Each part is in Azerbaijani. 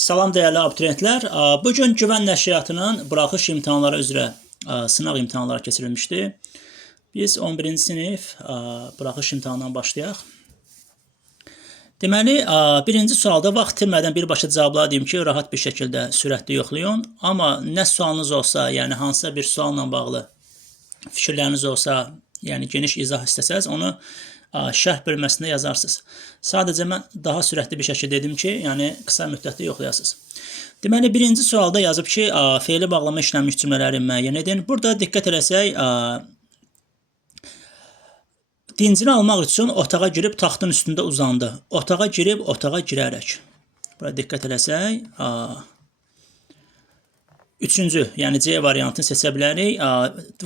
Salam dəyərli abituriyentlər. Bugün Güvən Nəşriyyatının buraxış imtahanları üzrə sınaq imtahanları keçirilmişdi. Biz 11-ci sinif buraxış imtahanından başlayaq. Deməli, birinci sualda vaxt itirmədən birbaşa cavabları deyim ki, rahat bir şəkildə sürətli yoxlayın. Amma nə sualınız olsa, yəni hansısa bir sualla bağlı fikirləriniz olsa, yəni geniş izah istəsəz, onu şərh bölməsində yazarsınız. Sadəcə mən daha sürətli bir şəkildə dedim ki, yəni qısa müddətdə yoxlayasınız. Deməli, birinci sualda yazıb ki, feili bağlama işlənmiş cümlələri müəyyən edin. Burada diqqət eləsək, dincini almaq üçün otağa girib taxtın üstündə uzandı. Otağa girib, otağa girərək. Burada diqqət eləsək, üçüncü, yəni C variantını seçə bilərik.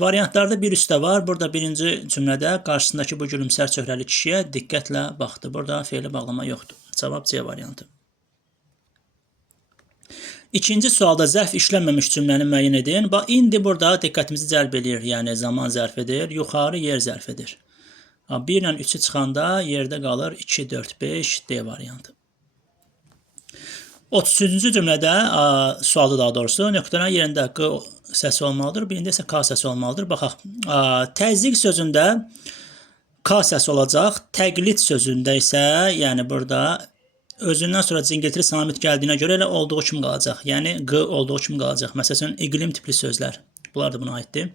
Variantlarda bir üstə var. Burada birinci cümlədə qarşısındakı bu gülümsər çöhrəli kişiyə diqqətlə baxdı. Burada feili bağlama yoxdur. Cavab C variantı. İkinci sualda zərf işlənməmiş cümləni müəyyən edin. Bax, indi burada diqqətimizi cəlb edir. Yəni zaman zərfidir. Yuxarı yer zərfidir. 1 ilə 3-ü çıxanda yerdə qalır 2, 4, 5 D variantı. 33-cü cümlədə sualda daha doğrusu nöqtələrin yerində Q səsi olmalıdır, birində isə K səsi olmalıdır. Baxaq, təzyiq sözündə K səsi olacaq, təqlid sözündə isə, yəni burada özündən sonra cingiltili samit gəldiyinə görə elə olduğu kimi qalacaq. Yəni Q olduğu kimi qalacaq. Məsələn, iqlim tipli sözlər. Bunlar da buna aiddir.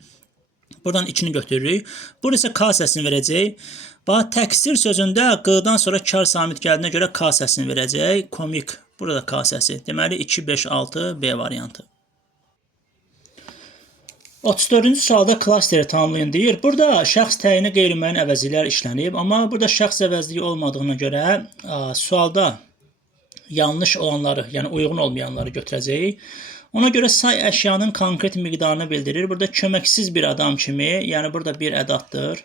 Buradan 2-ni götürürük. Burada isə K səsini verəcək. Bax, təksir sözündə Q-dan sonra kar samit gəldiyinə görə K səsini verəcək. Komik. Burada K səsi. Deməli 2, 5, 6 B variantı. 34-cü sualda klasteri tamamlayın deyir. Burada şəxs təyini qeyri-müəyyən əvəzliklər işlənib. Amma burada şəxs əvəzliyi olmadığına görə sualda yanlış olanları, yəni uyğun olmayanları götürəcəyik. Ona görə say əşyanın konkret miqdarını bildirir. Burada köməksiz bir adam kimi, yəni burada bir ədatdır.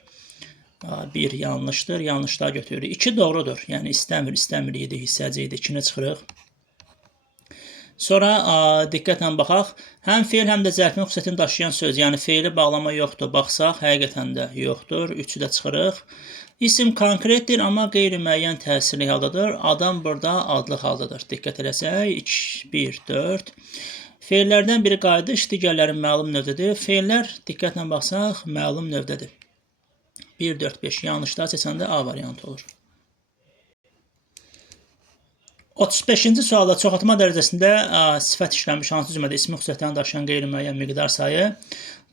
Bir yanlışdır, yanlışlar götürürük. 2 doğrudur, yəni istəmir idi, hissəci idi, 2-ni çıxırıq. Sonra diqqətlə baxaq. Həm feil, həm də zərfin xüsusiyyətini daşıyan söz, yəni feili bağlama yoxdur. Baxsaq, həqiqətən də yoxdur, 3-ü də çıxırıq. İsim konkretdir, amma qeyri-müəyyən təsirli haldadır. Adam burada adlı haldadır. Diqqət eləsək, 2, 1, 4. Feillərdən biri qayıdış, digərləri məlum növdədir. Feillər, diqqətlə baxsaq, məlum növdədir. 1, 4, 5 yanlışlar seçəndə A variantı olur. 35-ci sualda çoxaltma dərəcəsində sifət işlənmiş hansı cümlədə ismi xüsusiyyətini daşıyan qeyri-müəyyən miqdar sayı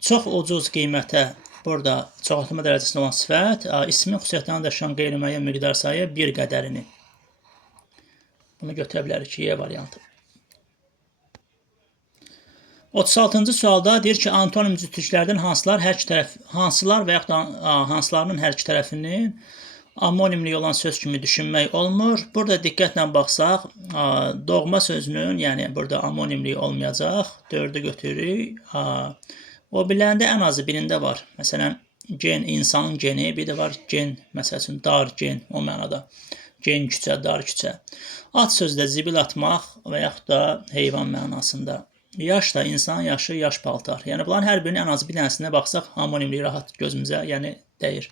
çox ucuz qiymətə, burada çoxaltma dərəcəsində olan sifət ismi xüsusiyyətini daşıyan qeyri-müəyyən miqdar sayı bir qədərini. Bunu götürə bilərik ki, E variantı. 36-cı sualda deyir ki, antonim cütlüklərdən hansılar və yaxud da hansılarının hər iki tərəfinin amonimliyi olan söz kimi düşünmək olmur. Burada diqqətlə baxsaq, doğma sözünün, yəni burada amonimliyi olmayacaq. 4-ü götürürük. O biləndə ən azı birində var. Məsələn, gen, insanın geni, bir də var gen, məsəl üçün dar gen, o mənada. Gen küçə, dar küçə. At sözü də zibil atmaq və yaxud da heyvan mənasında. Yaş da insan yaşı, yaş paltar. Yəni bunların hər birinin ən azı bir dənəsinə baxsaq, amonimliyi rahat gözümüzə, yəni dəyir.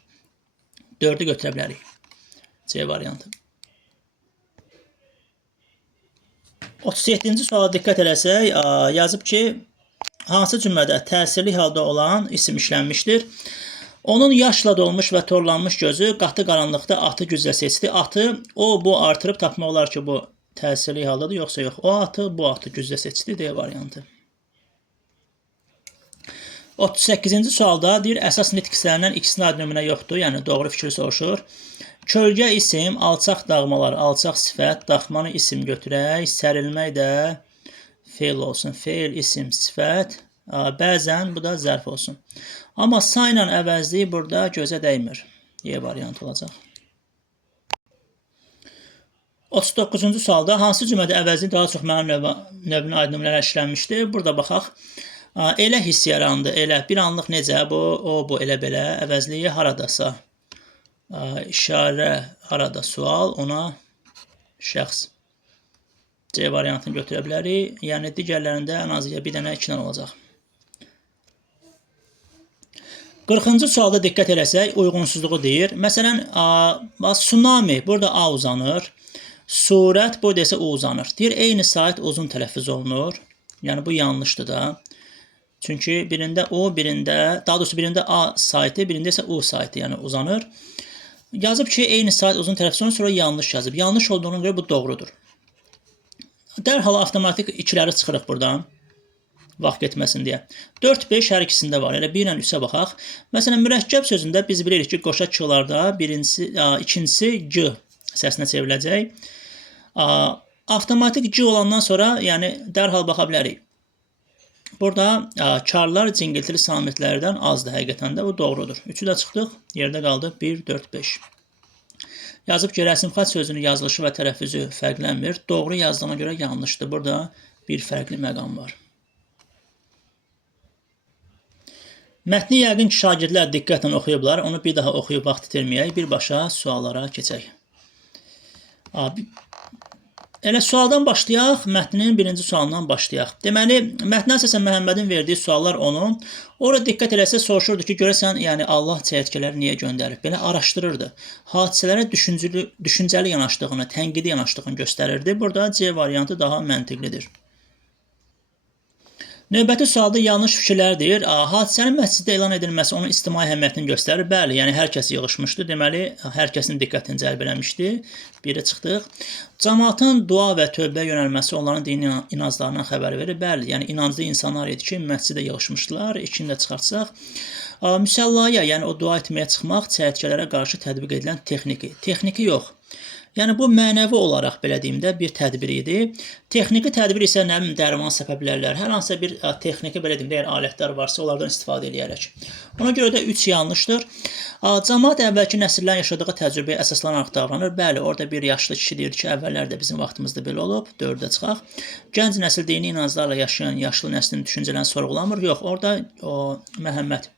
4-ü götürə bilərik. C variantı. 37-ci suala diqqət eləsək, yazıb ki, hansı cümlədə təsirli halda olan isim işlənmişdir? Onun yaşla dolmuş və torlanmış gözü qatı qaranlıqda atı güclə seçdi. Atı o, bu artırıb tapmaq olar ki, bu təsirli haldadır, yoxsa yox. O atı, bu atı güclə seçdi. D variantı. 38-ci sualda deyir, əsas nitq hissələrindən ikisinin aid nümunə yoxdur, yəni doğru fikri soruşur. Kölgə isim, alçaq dağmalar, alçaq sifət, daxmanı isim götürək, sərilmək də feil olsun. Feil, isim, sifət, bəzən bu da zərf olsun. Amma sayla əvəzliyi burada gözə dəymir. E variantı olacaq. 39-cu sualda hansı cümlədə əvəzli daha çox mənim növünə aid nümunələr işlənmişdir? Burada baxaq. Elə hiss yarandı, elə bir anlıq necə, bu, o, bu, elə belə, əvəzliyi haradasa, işarə harada sual, ona şəxs. C variantını götürə bilərik, yəni digərlərində ən azı bir dənə 2 dənə olacaq. 40-cı sualda diqqət eləsək, uyğunsuzluğu deyir. Məsələn, tsunami, burada A uzanır. Surət bu desə u uzanır. Deyir eyni sayt uzun tələffüz olunur. Yəni bu yanlışdır da. Çünki birində o, daha doğrusu birində a saytı, birində isə u saytı, yəni uzanır. Yazıb ki, eyni sayt uzun tələffüz olunur, sonra yanlış yazıb. Yanlış olduğuna görə bu doğrudur. Dərhal avtomatik ikiləri çıxırıq buradan. Vaxt getməsin deyə. 4-5 hər ikisində var. Elə 1 ilə 3-ə baxaq. Məsələn, mürəkkəb sözündə biz bilirik ki, qoşa çığlarda ikincisi g səsinə çevriləcək. Avtomatik g olandan sonra, yəni dərhal baxa bilərik. Burada karlar cingiltili samitlərdən azdır həqiqətən də. Bu doğrudur. 3-ü də çıxdıq. Yerdə qaldı 1, 4, 5. Yazıb ki, rəsmxat sözünün yazılışı və tələffüzü fərqlənmir. Doğru yazdığına görə yanlışdır. Burada bir fərqli məqam var. Mətni yəqin ki, şagirdlər diqqətlə oxuyublar. Onu bir daha oxuyub vaxt itirməyək. Birbaşa suallara keçək. Elə sualdan başlayaq, mətnin birinci sualından başlayaq. Deməli, mətnə əsasən Məhəmmədin verdiyi suallar onun. Orada diqqət eləsə soruşurdu ki, görəsən, yəni Allah çəyirtkələri niyə göndərib? Belə araşdırırdı. Hadisələrə düşüncəli yanaşdığını, tənqidi yanaşdığını göstərirdi. Burada C variantı daha məntiqlidir. Növbəti sualda yanlış fikirlərdir. Hadisənin məsciddə elan edilməsi onun ictimai əhəmiyyətini göstərir. Bəli, yəni hər kəs yığışmışdı. Deməli, hər kəsin diqqətini cəlb eləmişdi. Biri çıxdıq. Cəmaatın dua və tövbəyə yönəlməsi onların dini inanclarından xəbər verir. Bəli, yəni inanclı insanlar idi ki, məscidə yığışmışdılar. İkini də çıxartsaq. Müsəllaya, yəni o dua etməyə çıxmaq çəyirtkələrə qarşı tətbiq edilən texniki. Texniki yox. Yəni bu mənəvi olaraq belə deyim də bir tədbir idi. Texniki tədbir isə nə bilim dərman səpə bilərlər. Hər hansısa bir texniki belə deyim də əgər alətlər varsa onlardan istifadə edərək. Ona görə də 3 yanlışdır. Cəmaət əvvəlki nəsillərin yaşadığı təcrübəyə əsaslanaraq davranır. Bəli, orada bir yaşlı kişi deyir ki, əvvəllər də bizim vaxtımızda belə olub. 4-ə çıxaq. Gənc nəsil dini inanclarla yaşayan yaşlı nəslin düşüncələrini sorğulamır. Yox, orada Məhəmməd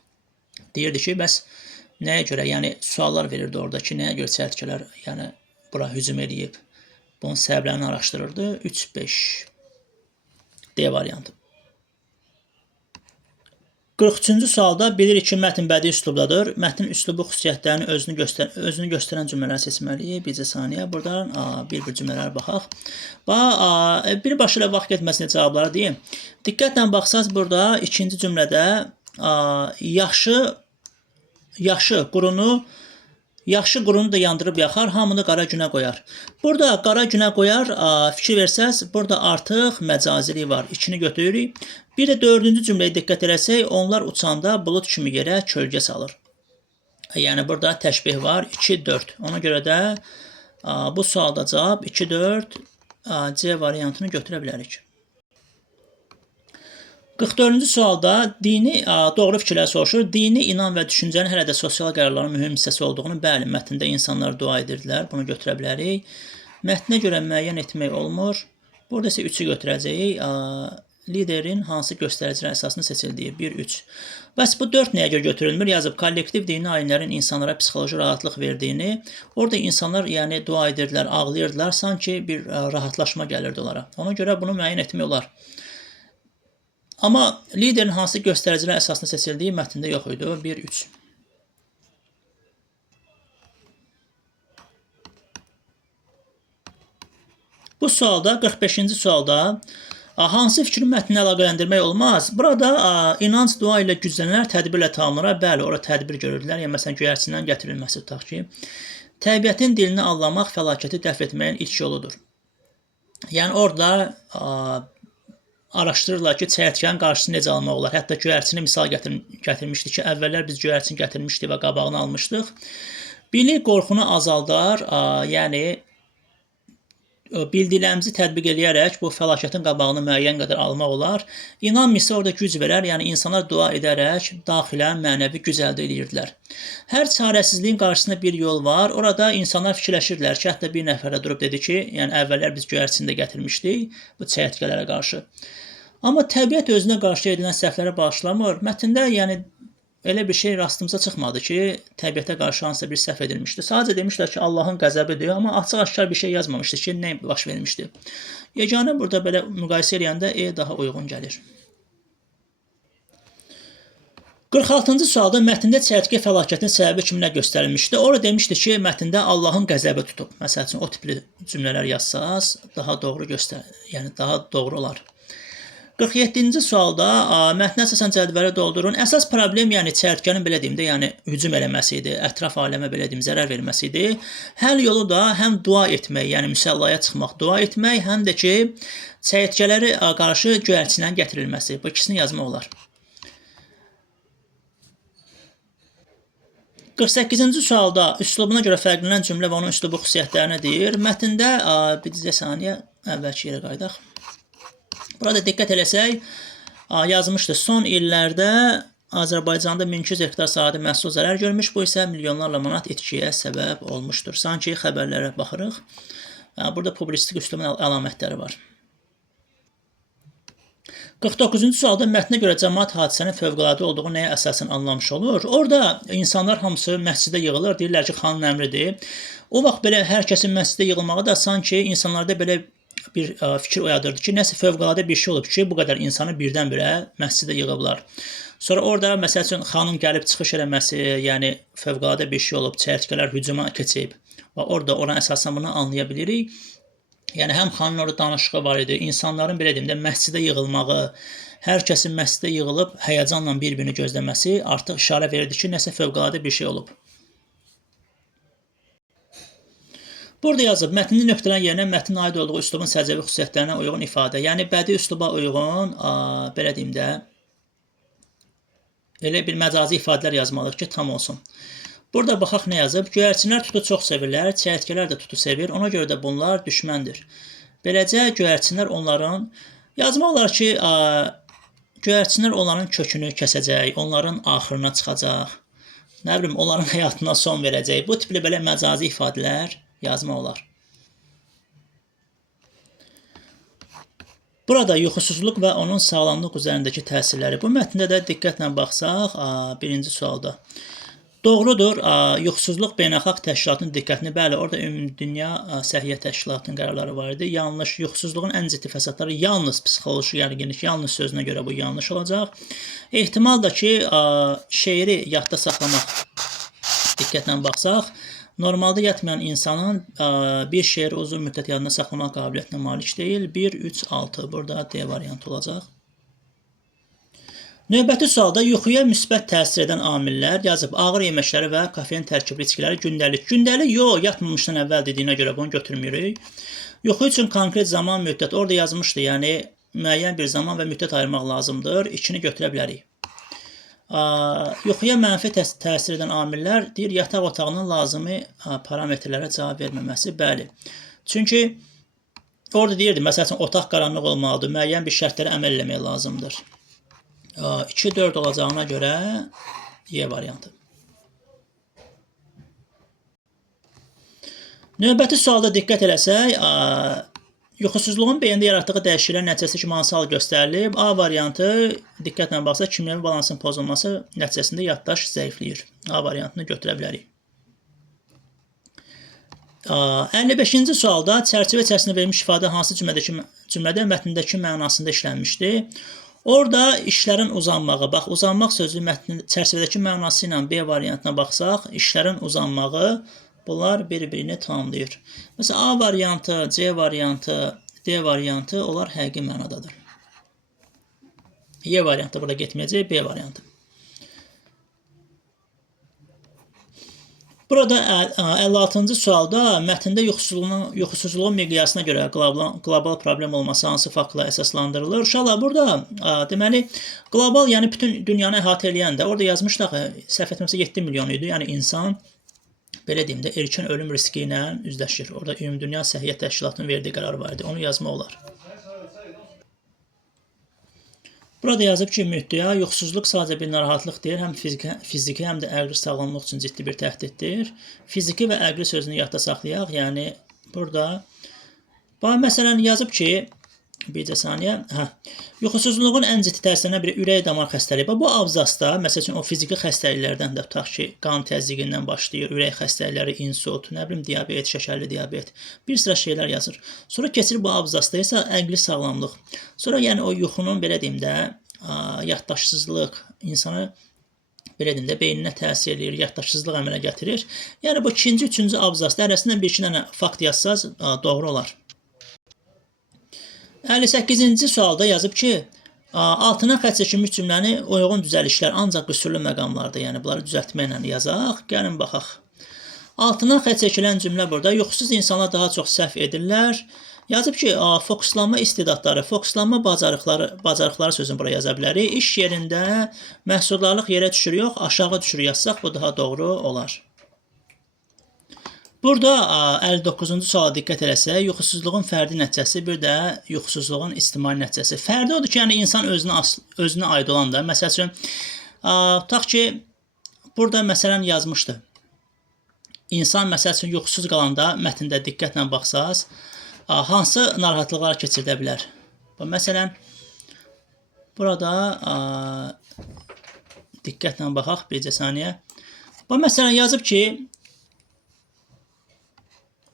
deyirdi ki, bəs nəyə görə, yəni suallar verirdi orada ki, nəyə görə çəyirtkələr, yəni bura hücum eləyib. Bunun səbəblərini araşdırırdı. 3-5. D variantı. 43-cü sualda bilirik ki, mətn bədii üslubdadır. Mətnin üslubu xüsusiyyətlərini özünü göstərən cümlələri seçməliyik. Bircə saniyə. Buradan bir cümlələrə baxaq. Birbaşa ilə vaxt getməsində cavabları deyim. Diqqətlə baxsaz burada ikinci cümlədə yaxşı qurunu da yandırıb yaxar, hamını qara günə qoyar. Burada qara günə qoyar, fikir versəz, burada artıq məcazilik var. İkini götürürük. Bir də 4-cü cümləyə diqqət eləsək, onlar uçanda bulut kimi yerə kölgə salır. Yəni burada təşbih var. 2-4. Ona görə də bu sualda cavab 2-4 C variantını götürə bilərik. 44-cü sualda doğru fikirlər soruşur. Dini, inan və düşüncənin hələ də sosial qərarların mühüm hissəsi olduğunu, bəli, mətndə insanlar dua edirdilər. Bunu götürə bilərik. Mətnə görə müəyyən etmək olmur. Burada isə 3-ü götürəcəyik. Liderin hansı göstəricilər əsasını seçildiyi 1-3. Bəs bu 4 nəyə görə götürülmür? Yazıb kollektiv dini alimlərin insanlara psixoloji rahatlıq verdiyini. Orada insanlar yəni dua edirdilər, ağlayırdılar. Sanki bir rahatlaşma gəlirdi onlara. Ona görə bunu müəyyən etmək olar. Amma liderin hansı göstəricilər əsasını seçildiyi mətndə yox idi. 1-3. Bu sualda, 45-ci sualda hansı fikri mətninə əlaqələndirmək olmaz? Burada inanc dua ilə güclənənlər tədbirlə tamamlanır. Bəli, orada tədbir görürdülər. Yəni, məsələn, göyərçindən gətirilməsi tutaq ki, təbiətin dilini anlamaq fəlakəti dəf etməyin ilk yoludur. Yəni, orada araşdırırlar ki, çəyirtkənin qarşısını necə almaq olar. Hətta göyərçini misal gətirmişdi ki, əvvəllər biz göyərçini gətirmişdik və qabağını almışdıq. Bilik qorxunu azaldar, yəni bildiklərimizi tətbiq edərək bu fəlakətin qabağını müəyyən qədər almaq olar. İnam isə orada güc verər, yəni insanlar dua edərək daxilən mənəvi güc əldə edirdilər. Hər çarəsizliyin qarşısında bir yol var. Orada insanlar fikirləşirdilər ki, hətta bir nəfər də durub dedi ki, yəni əvvəllər biz göyərçini də gətirmişdik bu çəyirtkələrə qarşı. Amma təbiət özünə qarşı edilən səhvlərə bağışlamır. Mətndə yəni elə bir şey rastımıza çıxmadı ki, təbiətə qarşı hansısa bir səhv edilmişdi. Sadəcə demişlər ki, Allahın qəzəbidir, amma açıq-aşkar bir şey yazmamışdı ki, nə baş vermişdi. Yeganə burada belə müqayisə edəndə daha uyğun gəlir. 46-cı sualda mətndə çəyirtkə fəlakətinin səbəbi kimi nə göstərilmişdi? Orada demişdi ki, mətndə Allahın qəzəbi tutub. Məsəl üçün o tipli cümlələr yazsaz daha doğru yəni daha doğru olar. 47-ci sualda mətnə əsasən cədvəli doldurun. Əsas problem yəni çəyirtkənin belə deyim də, yəni hücum eləməsi idi, ətraf aləmə belə deyim zərər verməsi idi. Həll yolu da həm dua etmək, yəni müsəllaya çıxmaq, dua etmək, həm də ki çəyirtkələri qarşı göyərçinlərin gətirilməsi. Bu ikisini yazmaq olar. 48-ci sualda üslubuna görə fərqlənən cümlə və onun üslubu xüsusiyyətlərini deyir. Mətndə bir saniyə əvvəlki yerə qayıdaq. Burada diqqət eləsək, yazmışdı. Son illərdə Azərbaycanda 1200 hektar sahədə məhsul zərər görmüş. Bu isə milyonlarla manat itkiyə səbəb olmuşdur. Sanki xəbərlərə baxırıq. Burada publisistik üslubun əlamətləri var. 49-cu sualda mətnə görə cəmaət hadisənin fövqəladə olduğu nəyə əsasən anlamış olur? Orada insanlar hamısı məscidə yığılır, deyirlər ki, xanın əmridir. O vaxt belə hər kəsin məscidə yığılmağı da sanki insanlarda belə bir fikir oyadırdı ki, nəsə fövqəladə bir şey olub ki, bu qədər insanı birdən-birə məscidə yığıblar. Sonra orada məsəl üçün xanın gəlib çıxış eləməsi, yəni fövqəladə bir şey olub, çəyirtkələr hücuma keçib. Və orada oran əsasən bunu anlaya bilirik. Yəni həm xanın orada danışığı var idi, insanların belə deyim də məscidə yığılmağı, hər kəsin məscidə yığılıb həyəcanla bir-birini gözləməsi artıq işarə verirdi ki, nəsə fövqəladə bir şey olub. Burada yazıb, mətnin nöqtələn yerinə mətnin aid olduğu üslubun səciyyəvi xüsusiyyətlərinə uyğun ifadə. Yəni bədii üsluba uyğun, belə deyim də, elə bir məcazi ifadələr yazmalıyıq ki, tam olsun. Burada baxaq nə yazıb. Göyərçinlər tutu çox sevirlər, çəyirtkələr də tutu sevir. Ona görə də bunlar düşməndir. Beləcə göyərçinlər onların yazmaq olar ki, göyərçinlər onların kökünü kəsəcək, onların axırına çıxacaq. Nə bilim, onların həyatına son verəcək. Bu tipli belə məcazi ifadələr yazmaq olar. Burada yuxusuzluq və onun sağlamlıq üzərindəki təsirləri. Bu mətndə də diqqətlə baxsaq, birinci sualda. Doğrudur, yuxusuzluq beynəlxalq təşkilatının diqqətini, bəli, orada Ümumdünya Səhiyyə Təşkilatının qərarları var idi. Yanlış, yuxusuzluğun ən ciddi fəsadları yalnız psixoloji gərginlik, yalnız sözünə görə bu yanlış olacaq. Ehtimal da ki, şeiri yadda saxlamaq, diqqətlə baxsaq, normalda yatmayan insanın bir şeiri uzun müddət yadında saxlamaq qabiliyyətinə malik deyil. 1, 3, 6, burada D variantı olacaq. Növbəti sualda yuxuya müsbət təsir edən amillər yazıb. Ağır yeməkləri və kofein tərkibli içkiləri gündəlik. Gündəlik yox, yatmamışdan əvvəl dediyinə görə bunu götürmürük. Yuxu üçün konkret zaman müddət orada yazmışdı. Yəni müəyyən bir zaman və müddət ayırmaq lazımdır. İkini götürə bilərik. Yuxuya mənfi təsir edən amillər deyir, yataq otağının lazımi parametrlərə cavab verməməsi. Bəli. Çünki orada deyirdi, məsəl üçün otaq qaranlıq olmalıdır, müəyyən bir şərtlərə əməl eləmək lazımdır. 2-4 olacağına görə Y variantı. Növbəti sualda diqqət eləsək, yuxusuzluğun beyində yaratdığı dəyişikliklər nəticəsi kimi hansı hal göstərilib? A variantı, diqqətlə baxsaq, kimyəvi balansın pozulması nəticəsində yaddaş zəifləyir. A variantını götürə bilərik. 55-ci sualda çərçivə içərisində verilmiş ifadə hansı cümlədə mətndəki mənasında işlənmişdi? Orada işlərin uzanmağı, bax, uzanmaq sözü mətnin çərçivədəki mənası ilə B variantına baxsaq, işlərin uzanmağı, bunlar bir-birini tamamlayır. Məsələn, A variantı, C variantı, D variantı, onlar həqiqi mənadadır. Y variantı burada getməyəcək, B variantı. Burada 56-cı sualda mətndə yuxusuzluğun miqyasına görə qlobal problem olması hansı faktla əsaslandırılır? Uşaqlar, burada deməli, qlobal, yəni bütün dünyanı əhatə eləyən də, orada yazmışdı axı, səhv etməsə 7 milyon idi. Yəni insan, belə deyim də, erkən ölüm riski ilə üzləşir. Orada Ümumdünya Səhiyyə Təşkilatının verdiyi qərar var idi. Onu yazmaq olar. Burada yazıb ki, müddəa yuxusuzluq sadəcə bir narahatlıq deyil, həm fiziki, həm də əqli sağlamlıq üçün ciddi bir təhdiddir. Fiziki və əqli sözünü yadda saxlayaq. Yəni, burada, məsələn, yazıb ki, bircə saniyə, yuxusuzluğun ən ciddi təsirlərindən biri ürək damar xəstəliyi. Bu abzasda, məsəl üçün, o fiziki xəstəliklərdən də tutaq ki, qan təzyiqindən başlayır, ürək xəstəlikləri, insult, nə bilim, diabet, şəkərli diabet, bir sıra şeylər yazır. Sonra keçir bu abzasda isə əqli sağlamlıq. Sonra yəni o yuxunun, belə deyim də, yaddaşsızlıq, insanı belə deyim də, beyninə təsir eləyir, yaddaşsızlıq əmələ gətirir. Yəni bu ikinci, üçüncü abzasda hərəsindən bir-iki dənə fakt yazsaz doğru olar. 58-ci sualda yazıb ki, altına xətt çəkilmiş cümləni uyğun düzəlişlər ancaq qüsurlu məqamlarda, yəni bunları düzəltməklə yazaq. Gəlin baxaq. Altına xətt çəkilən cümlə burada. Yuxusuz insanlar daha çox səhv edirlər. Yazıb ki, fokuslanma istedadları, fokuslanma bacarıqları sözünü buraya yaza bilərik. İş yerində məhsuldarlıq yerə düşür, yox, aşağı düşür yazsaq bu daha doğru olar. Burada 59-cu suala diqqət eləsək, yuxusuzluğun fərdi nəticəsi, bir də yuxusuzluğun ictimai nəticəsi. Fərdi odur ki, yəni insan özünə aid olan da. Məsəl üçün, tutaq ki, burada məsələn yazmışdı. İnsan məsəl üçün yuxusuz qalanda mətndə diqqətlə baxsaz, hansı narahatlıqlar keçirdə bilər? Məsələn, burada diqqətlə baxaq, bircə saniyə. Məsələn, yazıb ki,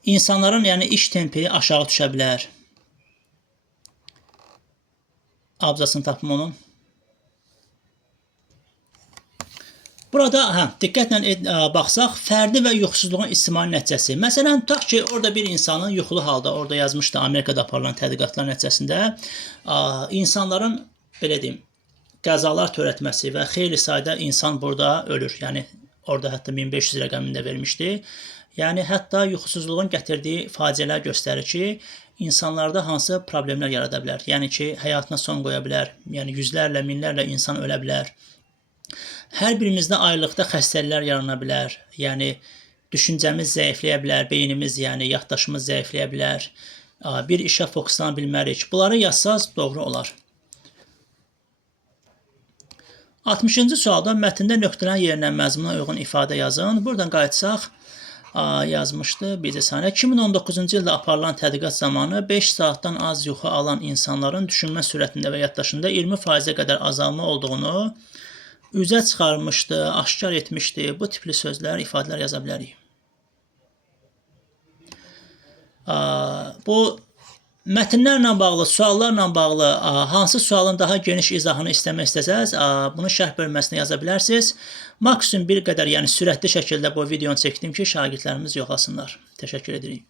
insanların yəni iş tempi aşağı düşə bilər. Abzasını tapım onun. Burada diqqətlə baxsaq, fərdi və yuxusuzluğun ictimai nəticəsi. Məsələn, tutaq ki, orada bir insanın yuxulu halda, orada yazmışdı Amerikada aparılan tədqiqatlar nəticəsində insanların, belə deyim, qəzalar törətməsi və xeyli sayda insan burada ölür. Yəni, orada hətta 1500 rəqəmində vermişdi. Yəni, hətta yuxusuzluğun gətirdiyi faciələr göstərir ki, insanlarda hansı problemlər yarada bilər. Yəni ki, həyatına son qoya bilər. Yəni, yüzlərlə, minlərlə insan ölə bilər. Hər birimizdə aylıqda xəstəliklər yarana bilər. Yəni, düşüncəmiz zəifləyə bilər, beynimiz, yəni yaddaşımız zəifləyə bilər. Bir işə fokuslana bilmərik. Bunları yazsaz doğru olar. 60-cı sualda mətndə nöqtələrin yerinə məzmuna uyğun ifadə yazın. Buradan qayıtsaq, yazmışdı. Bircə saniyə. 2019-cu ildə aparılan tədqiqat zamanı 5 saatdan az yuxu alan insanların düşünmə sürətində və yaddaşında 20%-ə qədər azalma olduğunu üzə çıxarmışdı, aşkar etmişdi. Bu tipli sözlər, ifadələr yaza bilərik. Bu mətnlərlə bağlı, suallarla bağlı hansı sualın daha geniş izahını istəmək istəsəz, bunu şərh bölməsinə yaza bilərsiniz. Maksimum bir qədər, yəni sürətli şəkildə bu videonu çəkdim ki, şagirdlərimiz yoxlasınlar. Təşəkkür edirik.